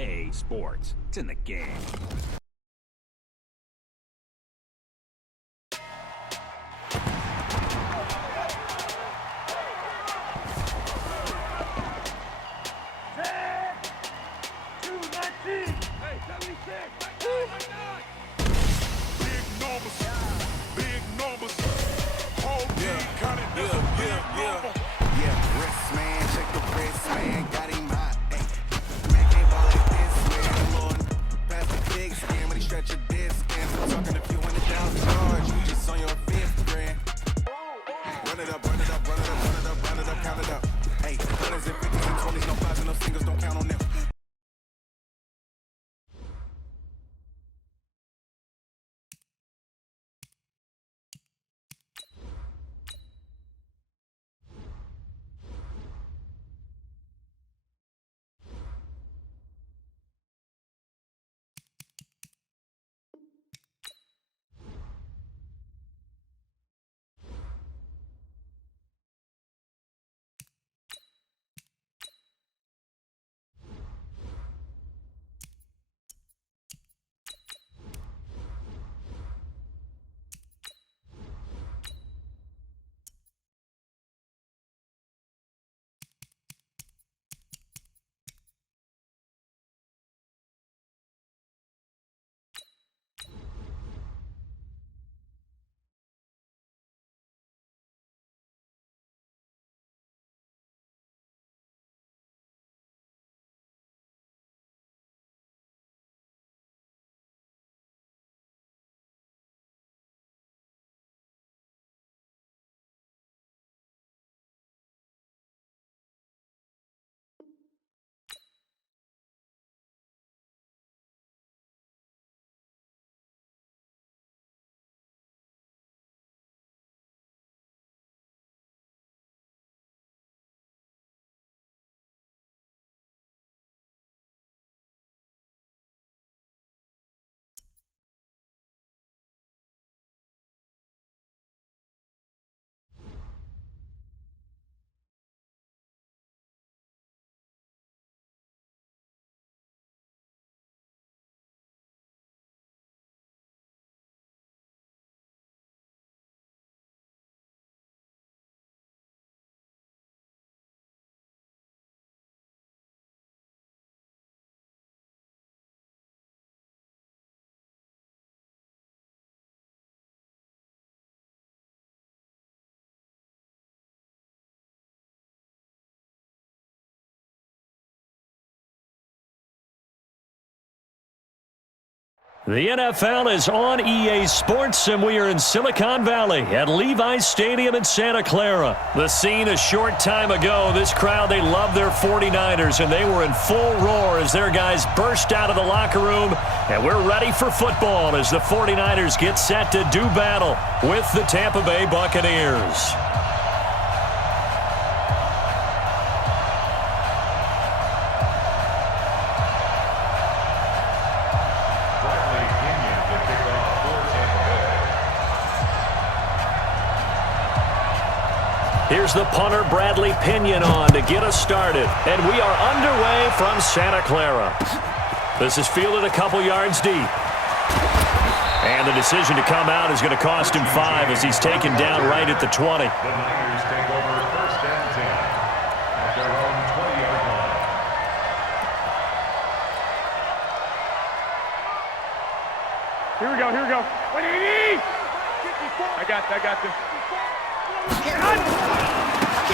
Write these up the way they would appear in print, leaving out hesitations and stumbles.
EA Sports. It's in the game. The NFL is on EA Sports, and we are in Silicon Valley at Levi's Stadium in Santa Clara. The scene a short time ago, this crowd, they love their 49ers, and they were in full roar as their guys burst out of the locker room, and we're ready for football as the 49ers get set to do battle with the Tampa Bay Buccaneers. Here's the punter, Bradley Pinion, on to get us started. And we are underway from Santa Clara. This is fielded a couple yards deep. And the decision to come out is going to cost him 5 as he's taken down right at the 20. The Niners take over 1st and 10 at their own 20-yard line. Here we go, here we go. What do you need? I got this.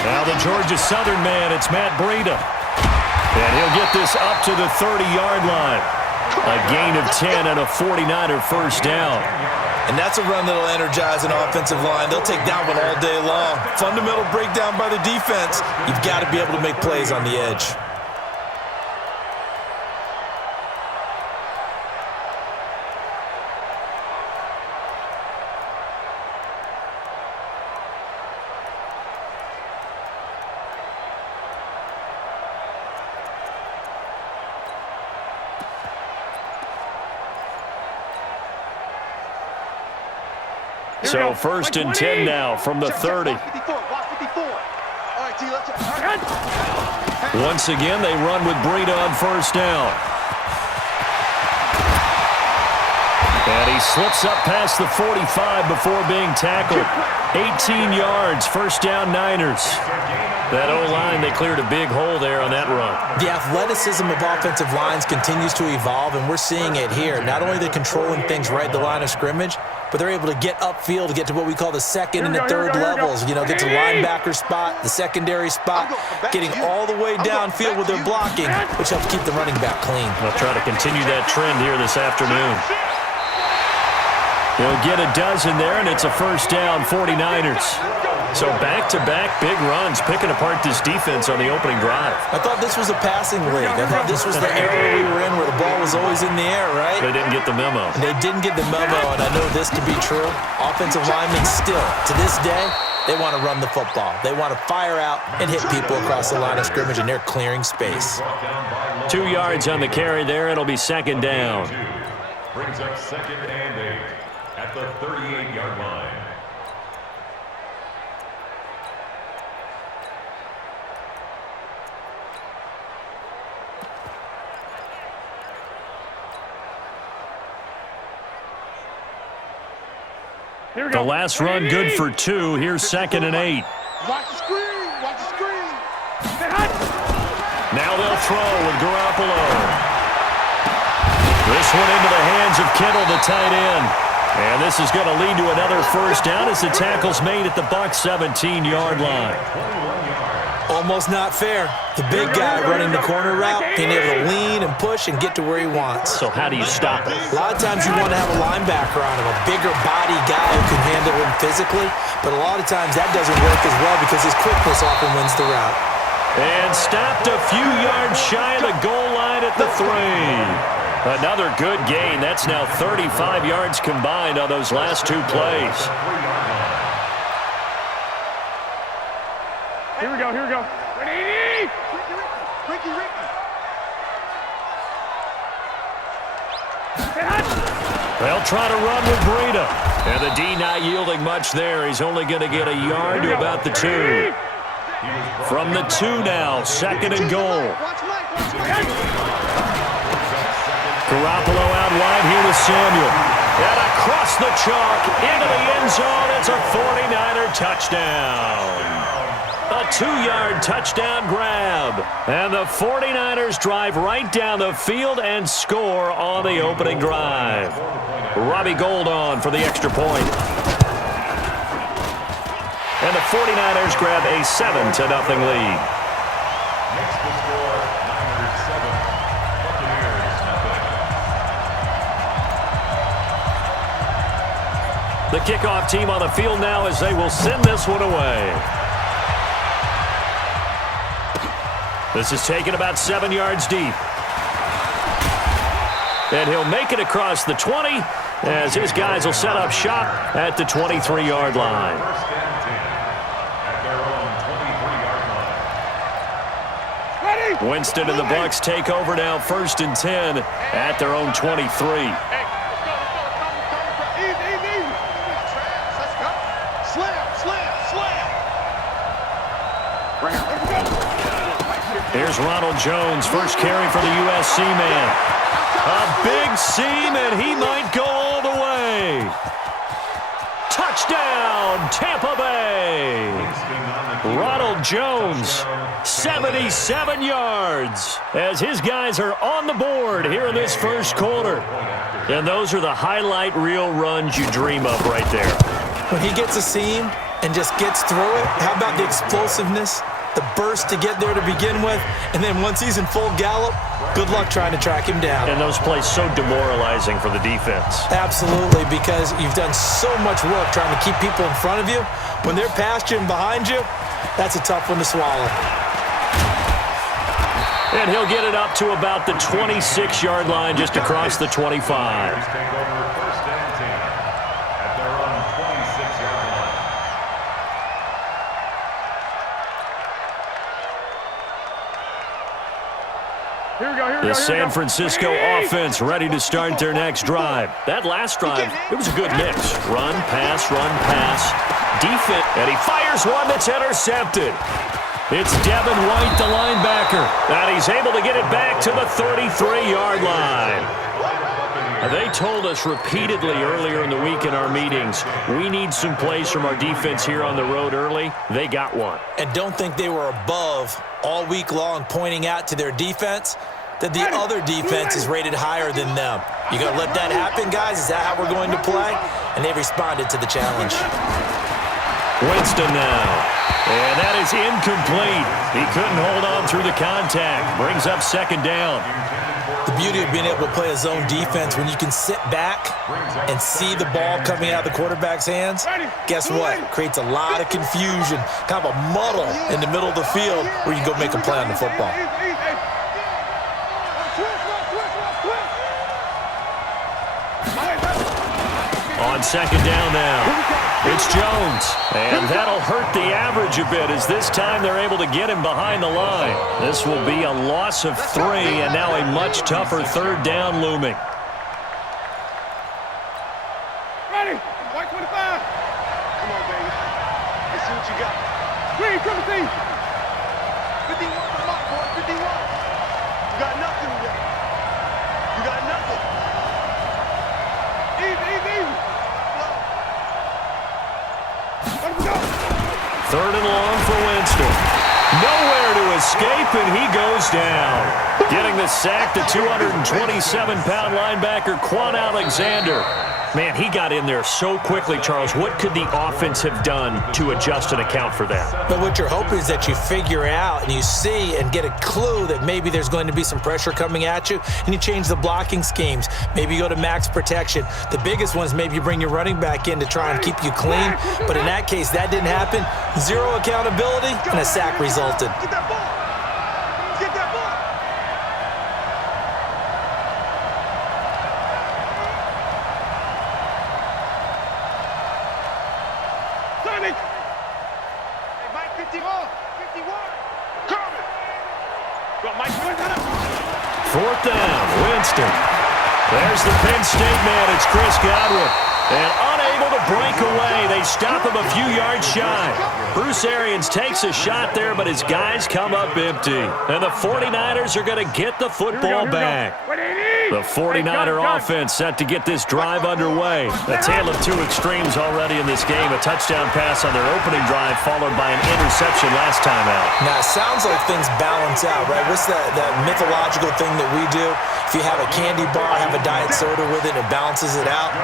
Now the Georgia Southern man, it's Matt Breida. And he'll get this up to the 30-yard line. A gain of 10 and a 49er first down. And that's a run that'll energize an offensive line. They'll take that one all day long. Fundamental breakdown by the defense. You've got to be able to make plays on the edge. So 1st and 10 now from the 30. Once again, they run with Breida on first down. And he slips up past the 45 before being tackled. 18 yards, first down Niners. That O-line, they cleared a big hole there on that run. The athleticism of offensive lines continues to evolve, and we're seeing it here. Not only are they controlling things right at the line of scrimmage, but they're able to get upfield to get to what we call the second and the third levels. You know, get to linebacker spot, the secondary spot, getting all the way downfield with their blocking, which helps keep the running back clean. They'll try to continue that trend here this afternoon. He'll get a dozen there, and it's a first down, 49ers. So back-to-back big runs, picking apart this defense on the opening drive. I thought this was a passing league. I thought this was the era we were in where the ball was always in the air, right? They didn't get the memo. They didn't get the memo, and I know this to be true. Offensive linemen still, to this day, they want to run the football. They want to fire out and hit people across the line of scrimmage, and they're clearing space. 2 yards on the carry there. It'll be second down. Brings up second and 8 at the 38-yard line. The last run good for 2. Here's second and 8. Watch the screen. Watch the screen. Now they'll throw with Garoppolo. This one into the hands of Kittle, the tight end. And this is going to lead to another first down as the tackle's made at the Bucs 17-yard line. Almost not fair. The big guy running the corner route, being able to lean and push and get to where he wants. So how do you stop it? A lot of times you want to have a linebacker on him, a bigger body guy who can handle him physically, but a lot of times that doesn't work as well because his quickness often wins the route. And stopped a few yards shy of the goal line at the 3. Another good gain. That's now 35 yards combined on those last 2 plays. Here we go. Here we go. Ready? Ricky. They'll try to run with Breida. And the D not yielding much there. He's only going to get a yard to about the 2. From the 2 now, second and goal. Garoppolo out wide here with Samuel. And across the chalk into the end zone. It's a 49er touchdown. A 2-yard touchdown grab. And the 49ers drive right down the field and score on the opening drive. Robbie Gould on for the extra point. And the 49ers grab a 7-0 lead. Next to score, Niners 7, Buccaneers nothing. The kickoff team on the field now as they will send this one away. This is taken about 7 yards deep. And he'll make it across the 20 as his guys will set up shop at the 23-yard line. First and 10 at their own 23-yard line. Winston and the Bucs take over now, first and 10 at their own 23. Here's Ronald Jones, first carry for the USC man. A big seam, and he might go all the way. Touchdown, Tampa Bay. Ronald Jones, 77 yards, as his guys are on the board here in this first quarter. And those are the highlight reel runs you dream of right there. When he gets a seam and just gets through it, how about the explosiveness? The burst to get there to begin with, and then once he's in full gallop, good luck trying to track him down. And those plays so demoralizing for the defense. Absolutely, because you've done so much work trying to keep people in front of you. When they're past you and behind you, that's a tough one to swallow. And he'll get it up to about the 26-yard line, just across the 25. Take over first and 10 at their own 26-yard line. Here we go. The San Francisco offense ready to start their next drive. That last drive, it was a good mix. Run, pass, defense. And he fires one that's intercepted. It's Devin White, the linebacker. And he's able to get it back to the 33-yard line. They told us repeatedly earlier in the week in our meetings, we need some plays from our defense here on the road early. They got one. And don't think they were above all week long pointing out to their defense that the other defense is rated higher than them. You going to let that happen, guys? Is that how we're going to play? And they responded to the challenge. Winston now. And that is incomplete. He couldn't hold on through the contact. Brings up second down. The beauty of being able to play a zone defense, when you can sit back and see the ball coming out of the quarterback's hands, guess what? Creates a lot of confusion, kind of a muddle in the middle of the field where you can go make a play on the football. On second down now. It's Jones, and that'll hurt the average a bit as this time they're able to get him behind the line. This will be a loss of 3, and now a much tougher third down looming. Ready, white 25. Come on, baby. Let's see what you got. Green, come and see. 51 for Mark, boy, 51. You got nothing today. You got nothing. Easy. Third and long for Winston. Nowhere to escape, and he goes down. Getting the sack, the 227-pound linebacker, Quan Alexander. Man, he got in there so quickly, Charles. What could the offense have done to adjust and account for that? But what you're hoping is that you figure out and you see and get a clue that maybe there's going to be some pressure coming at you, and you change the blocking schemes. Maybe you go to max protection. The biggest one is maybe you bring your running back in to try and keep you clean. But in that case, that didn't happen. Zero accountability, and a sack resulted. Get that ball. Get that ball. Hey, Mike, 51. Coming. Go, Mike, Fourth down, Winston. There's the Penn State man. It's Chris Godwin. And unable to break away. They stop him a few yards shy. Bruce Arians takes a shot there, but his guys come up empty. And the 49ers are going to get the football back. The 49er offense set to get this drive underway. A tale of two extremes already in this game. A touchdown pass on their opening drive, followed by an interception last time out. Now, it sounds like things balance out, right? What's that mythological thing that we do? If you have a candy bar, have a diet soda with it, it balances it out.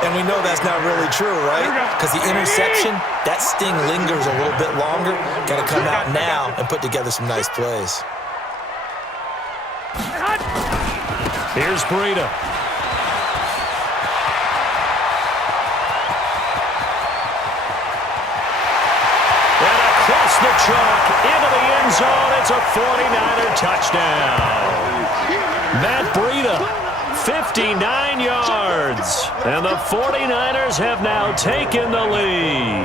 And we know that's not really true, right? Because the interception, that sting lingers a little bit longer. Got to come out now and put together some nice plays. Here's Breida. And across the chalk, into the end zone, it's a 49er touchdown. Matt Breida, 59 yards. And the 49ers have now taken the lead.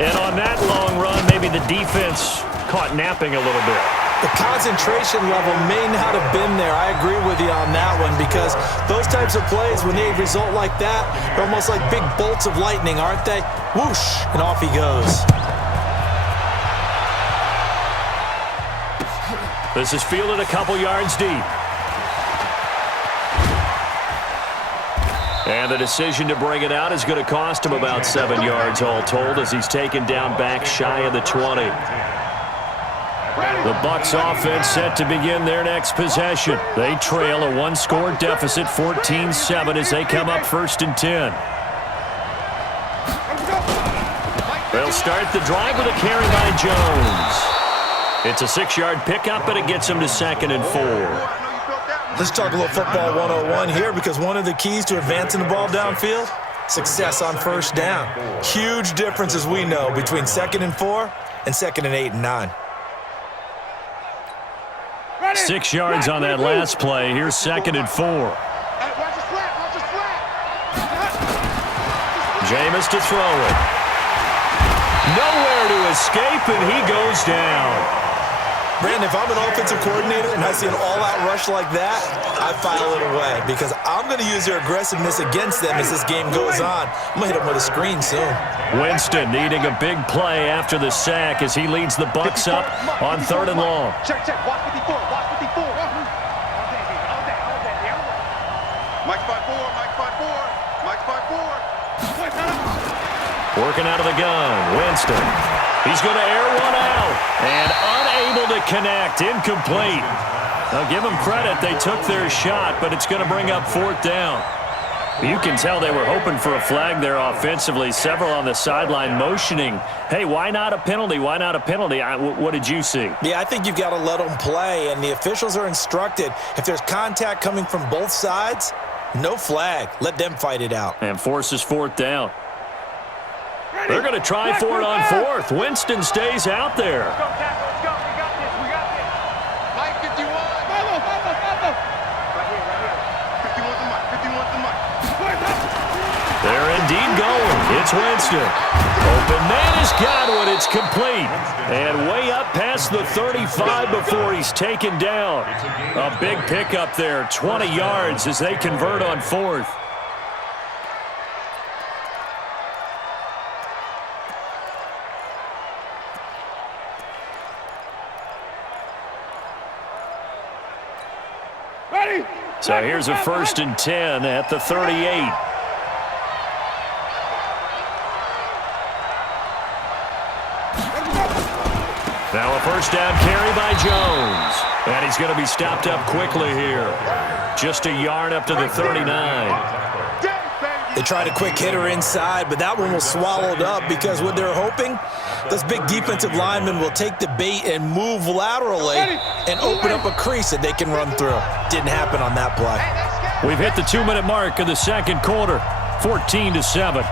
And on that long run, maybe the defense caught napping a little bit. The concentration level may not have been there. I agree with you on that one, because those types of plays, when they result like that, they're almost like big bolts of lightning, aren't they? Whoosh, and off he goes. This is fielded a couple yards deep. And the decision to bring it out is going to cost him about 7 yards all told, as he's taken down back shy of the 20. The Bucs offense set to begin their next possession. They trail a one-score deficit, 14-7, as they come up 1st and 10. They'll start the drive with a carry by Jones. It's a 6-yard pickup, and it gets him to 2nd and 4. Let's talk a little football 101 here, because one of the keys to advancing the ball downfield, success on 1st down. Huge difference, as we know, between 2nd and 4 and 2nd and 8 and 9. 6 yards on that last play. Here's 2nd and 4. Jameis to throw it. Nowhere to escape, and he goes down. Brandon, if I'm an offensive coordinator and I see an all-out rush like that, I file it away, because I'm going to use their aggressiveness against them as this game goes on. I'm going to hit them with a screen soon. Winston needing a big play after the sack as he leads the Bucs up on 3rd and long. Check. Watch 54. Watch 54. Mike, Mike's by 4. Mike's by 4. Mike's by 4. Working out of the gun, Winston. He's going to air one out. And unable to connect, incomplete. Now give them credit, they took their shot, but it's going to bring up 4th down. You can tell they were hoping for a flag there offensively. Several on the sideline motioning, hey, why not a penalty? Why not a penalty? What did you see? Yeah, I think you've got to let them play, and the officials are instructed, if there's contact coming from both sides, no flag. Let them fight it out. And forces 4th down. They're going to try for it on 4th. Winston stays out there. Let's go, tackle. Let's go. We got this. We got this. Mike 51. Right here. 51's the Mike. 51's the Mike. They're indeed going. It's Winston. Open man has got one. It's complete. And way up past the 35 before he's taken down. A big pickup there. 20 yards as they convert on 4th. So here's a 1st and 10 at the 38. Now a 1st down carry by Jones. And he's going to be stopped up quickly here. Just a yard up to the 39. They tried a quick hitter inside, but that one was swallowed up because what they're hoping, those big defensive linemen will take the bait and move laterally and open up a crease that they can run through. Didn't happen on that play. We've hit the 2-minute mark of the 2nd quarter, 14-7.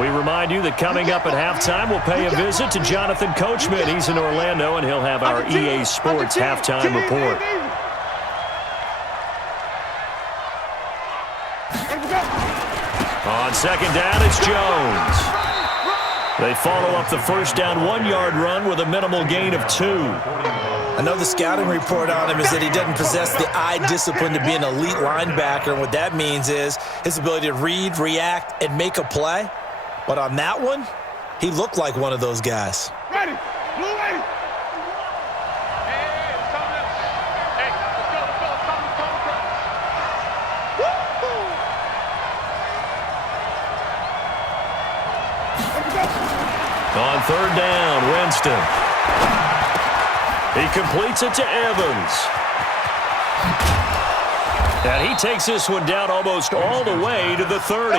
We remind you that coming up at halftime, we'll pay a visit to Jonathan Coachman. He's in Orlando, and he'll have our EA Sports halftime report. On 2nd down, it's Jones. They follow up the 1st down 1-yard run with a minimal gain of 2. I know the scouting report on him is that he doesn't possess the eye discipline to be an elite linebacker, and what that means is his ability to read, react, and make a play. But on that one, he looked like one of those guys. Ready. Blue ready. Hey, it's coming up. Hey, let's go. It's coming across. On 3rd down, Winston. He completes it to Evans. And he takes this one down almost all the way to the 30.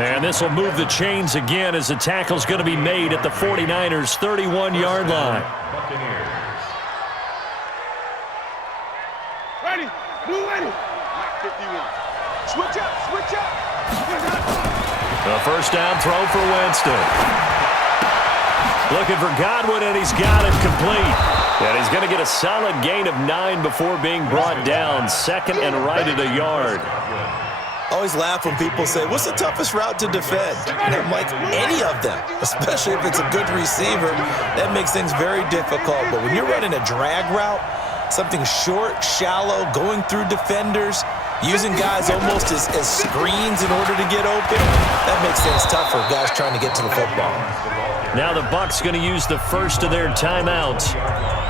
And this will move the chains again as the tackle's going to be made at the 49ers' 31-yard line. Ready. Blue ready. Mike 51. Switch up. A 1st down throw for Winston. Looking for Godwin, and he's got it complete. And he's going to get a solid gain of 9 before being brought down. 2nd and right at a yard. Always laugh when people say, what's the toughest route to defend? And I'm like, any of them, especially if it's a good receiver. That makes things very difficult. But when you're running a drag route, something short, shallow, going through defenders, using guys almost as screens in order to get open, that makes things tough for guys trying to get to the football. Now the Bucs going to use the first of their timeouts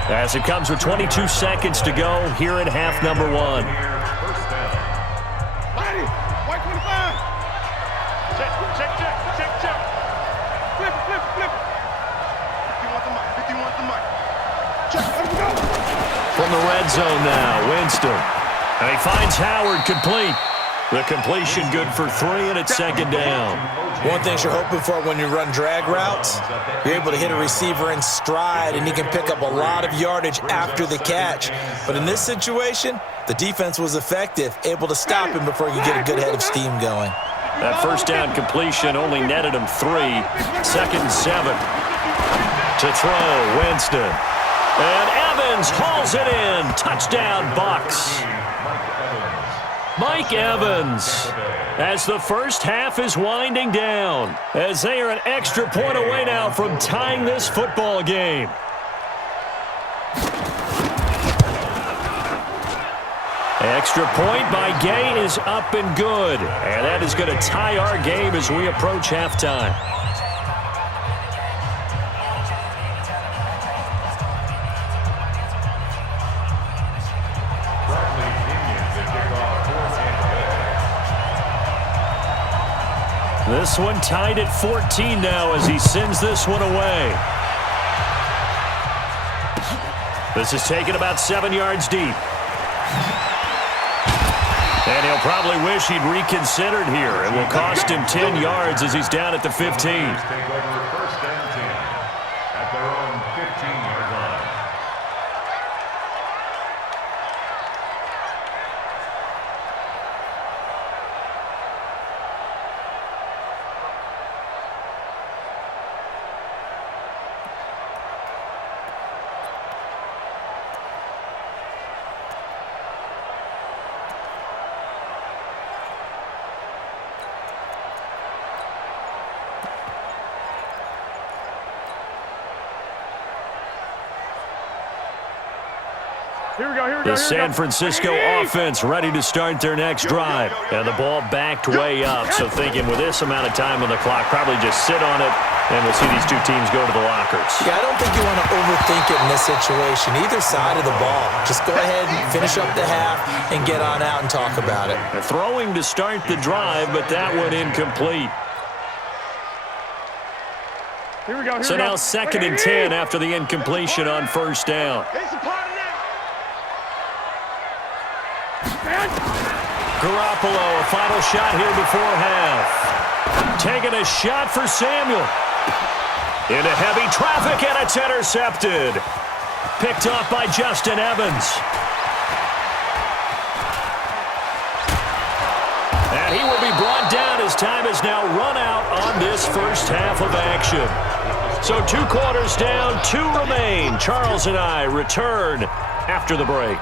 as it comes with 22 seconds to go here in half number 1. White 25. Check. Flip. 51's the Mike. 51's the Mike. Check. Let him go. From the red zone now, Winston. And he finds Howard complete. The completion good for 3, and it's 2nd down. One thing you're hoping for when you run drag routes, you're able to hit a receiver in stride, and he can pick up a lot of yardage after the catch. But in this situation, the defense was effective, able to stop him before he could get a good head of steam going. That 1st down completion only netted him 3. 2nd and 7. To throw, Winston. And Evans hauls it in. Touchdown, Bucs. Mike Evans, as the first half is winding down, as they are an extra point away now from tying this football game. Extra point by Gay is up and good, and that is going to tie our game as we approach halftime. This one tied at 14 now as he sends this one away. This is taken about 7 yards deep. And he'll probably wish he'd reconsidered here. It will cost him 10 yards as he's down at the 15. Take over 1st and 10 at their own 15-yard line. The San Francisco offense ready to start their next drive. And the ball backed way up, so thinking with this amount of time on the clock, probably just sit on it, and we'll see these two teams go to the lockers. Yeah, I don't think you want to overthink it in this situation, either side of the ball. Just go ahead and finish up the half and get on out and talk about it. They're throwing to start the drive, but that one incomplete. So now 2nd and 10 after the incompletion on 1st down. Garoppolo, a final shot here before half. Taking a shot for Samuel. Into heavy traffic, and it's intercepted. Picked off by Justin Evans. And he will be brought down as time has now run out on this first half of action. So 2 quarters down, 2 remain. Charles and I return after the break.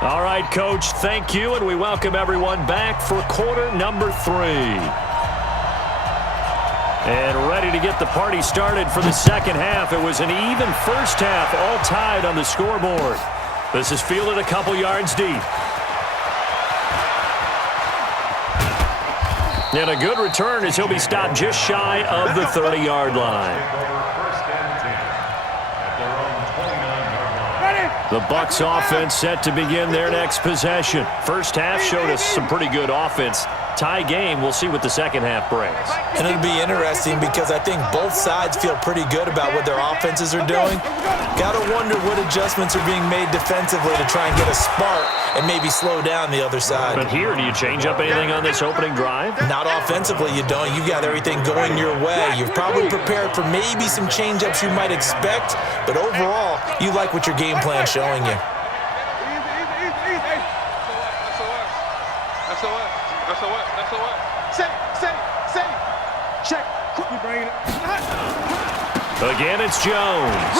All right, Coach, thank you, and we welcome everyone back for quarter number 3. And ready to get the party started for the second half. It was an even first half, all tied on the scoreboard. This is fielded a couple yards deep. And a good return as he'll be stopped just shy of the 30-yard line. The Bucs offense set to begin their next possession. First half showed us some pretty good offense. Tie game, we'll see what the second half brings. And it'll be interesting because I think both sides feel pretty good about what their offenses are doing. Got to wonder what adjustments are being made defensively to try and get a spark and maybe slow down the other side. But here, do you change up anything on this opening drive? Not offensively, you don't. You've got everything going your way. You're probably prepared for maybe some change-ups you might expect, but overall, you like what your game plan's showing you. Check. Again, it's Jones.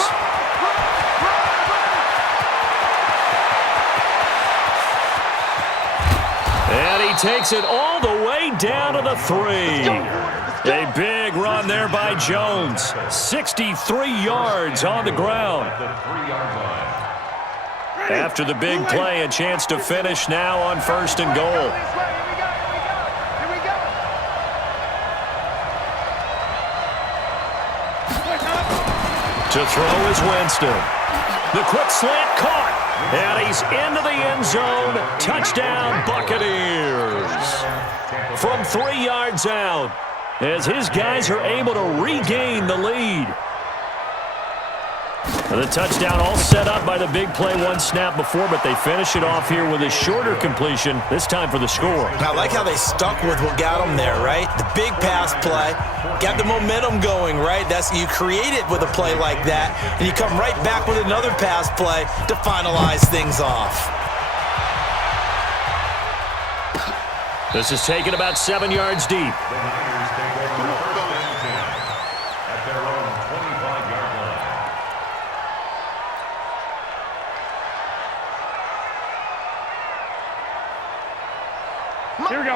And he takes it all the way down to the 3. A big run there by Jones. 63 yards on the ground. After the big play, a chance to finish now on 1st and goal. To throw is Winston. The quick slant caught. And he's into the end zone. Touchdown, Buccaneers. From 3 yards out, as his guys are able to regain the lead. And the touchdown all set up by the big play one snap before, but they finish it off here with a shorter completion, this time for the score. I like how they stuck with what got them there, right? The big pass play, got the momentum going, right? You create it with a play like that, and you come right back with another pass play to finalize things off. This is taken about 7 yards deep.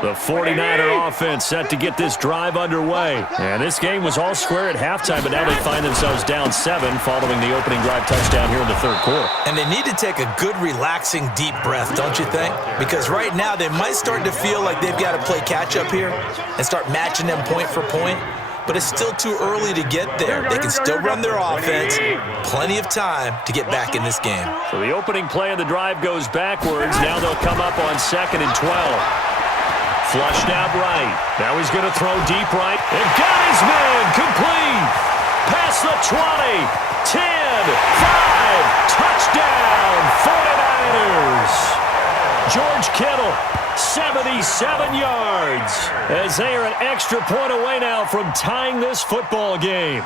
The 49er offense set to get this drive underway. And this game was all square at halftime, but now they find themselves down 7 following the opening drive touchdown here in the 3rd quarter. And they need to take a good, relaxing, deep breath, don't you think? Because right now they might start to feel like they've got to play catch-up here and start matching them point for point. But it's still too early to get there. They can still run their offense. Plenty of time to get back in this game. So the opening play of the drive goes backwards. Now they'll come up on 2nd and 12. Flushed out right. Now he's going to throw deep right. It got his man complete. Past the 20, 10, 5, touchdown, 49ers. George Kittle, 77 yards, as they are an extra point away now from tying this football game.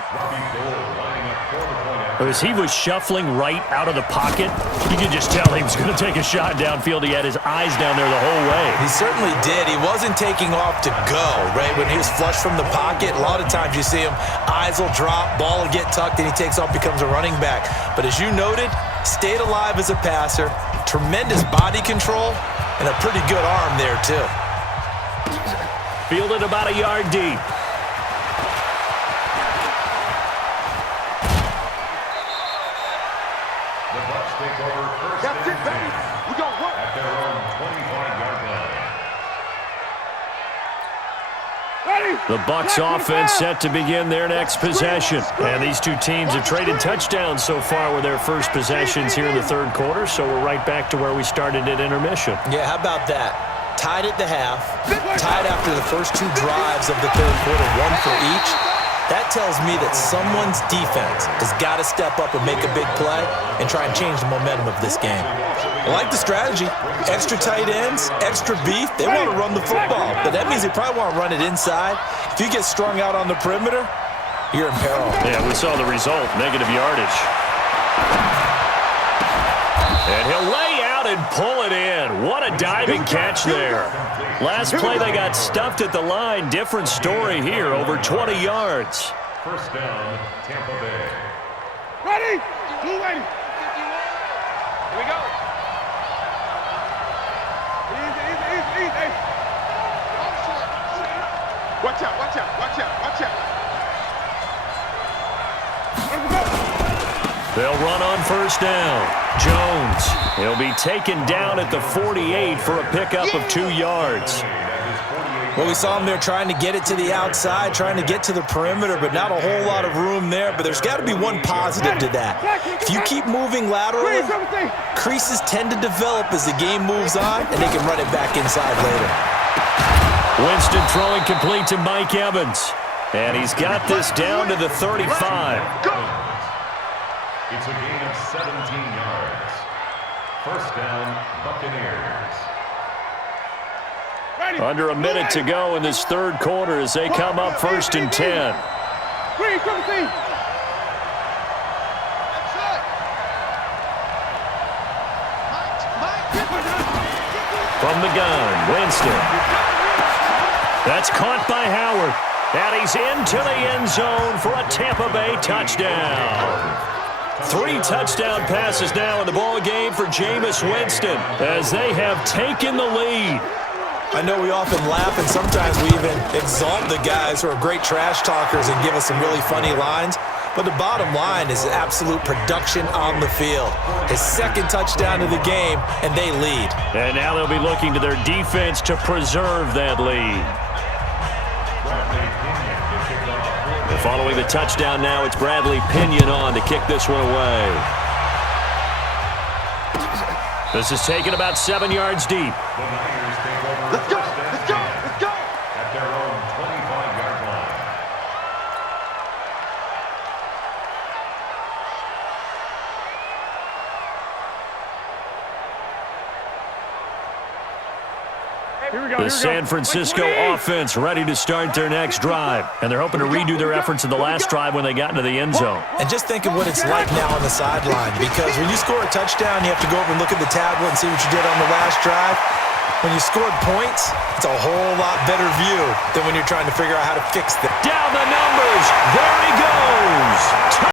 As he was shuffling right out of the pocket, you could just tell he was going to take a shot downfield. He had his eyes down there the whole way. He certainly did. He wasn't taking off to go, right? When he was flushed from the pocket, a lot of times you see him, eyes will drop, ball will get tucked, and he takes off, becomes a running back. But as you noted, stayed alive as a passer, tremendous body control, and a pretty good arm there, too. Fielded about a yard deep. That's it, baby. We gon' work. At their own 25-yard line. The Bucs offense set to begin their next possession. And these two teams have traded touchdowns so far with their first possessions here in the third quarter, so we're right back to where we started at intermission. Yeah, how about that? Tied at the half, tied after the first two drives of the third quarter, one for each. That tells me that someone's defense has got to step up and make a big play and try and change the momentum of this game. I like the strategy. Extra tight ends, extra beef. They want to run the football, but that means they probably want to run it inside. If you get strung out on the perimeter, you're in peril. Yeah, we saw the result, negative yardage. And he'll lay out and pull it in. What a diving catch there. Last play, they got stuffed at the line. Different story here, over 20 yards. First down, Tampa Bay. Ready? Blue ready. Here we go. Easy. Watch out. They'll run on first down. Jones, he'll be taken down at the 48 for a pickup of 2 yards. Well, we saw him there trying to get it to the outside, trying to get to the perimeter, but not a whole lot of room there. But there's got to be one positive to that. If you keep moving laterally, creases tend to develop as the game moves on, and they can run it back inside later. Winston throwing complete to Mike Evans. And he's got this down to the 35. It's a gain of 17 yards. First down, Buccaneers. Under a minute to go in this third quarter as they come up first and 10. From the gun, Winston. That's caught by Howard. And he's into the end zone for a Tampa Bay touchdown. 3 touchdown passes now in the ball game for Jameis Winston as they have taken the lead. I know we often laugh and sometimes we even exalt the guys who are great trash talkers and give us some really funny lines. But the bottom line is absolute production on the field. His second touchdown of the game, and they lead. And now they'll be looking to their defense to preserve that lead. And following the touchdown now, it's Bradley Pinion on to kick this one away. This is taken about 7 yards deep. Let's go. At their own 25-yard line. The San Francisco offense ready to start their next drive. And they're hoping to redo their efforts in the last drive when they got into the end zone. And just think of what it's like now on the sideline, because when you score a touchdown, you have to go over and look at the tablet and see what you did on the last drive. When you scored points, it's a whole lot better view than when you're trying to figure out how to fix them. Down the numbers. There he goes.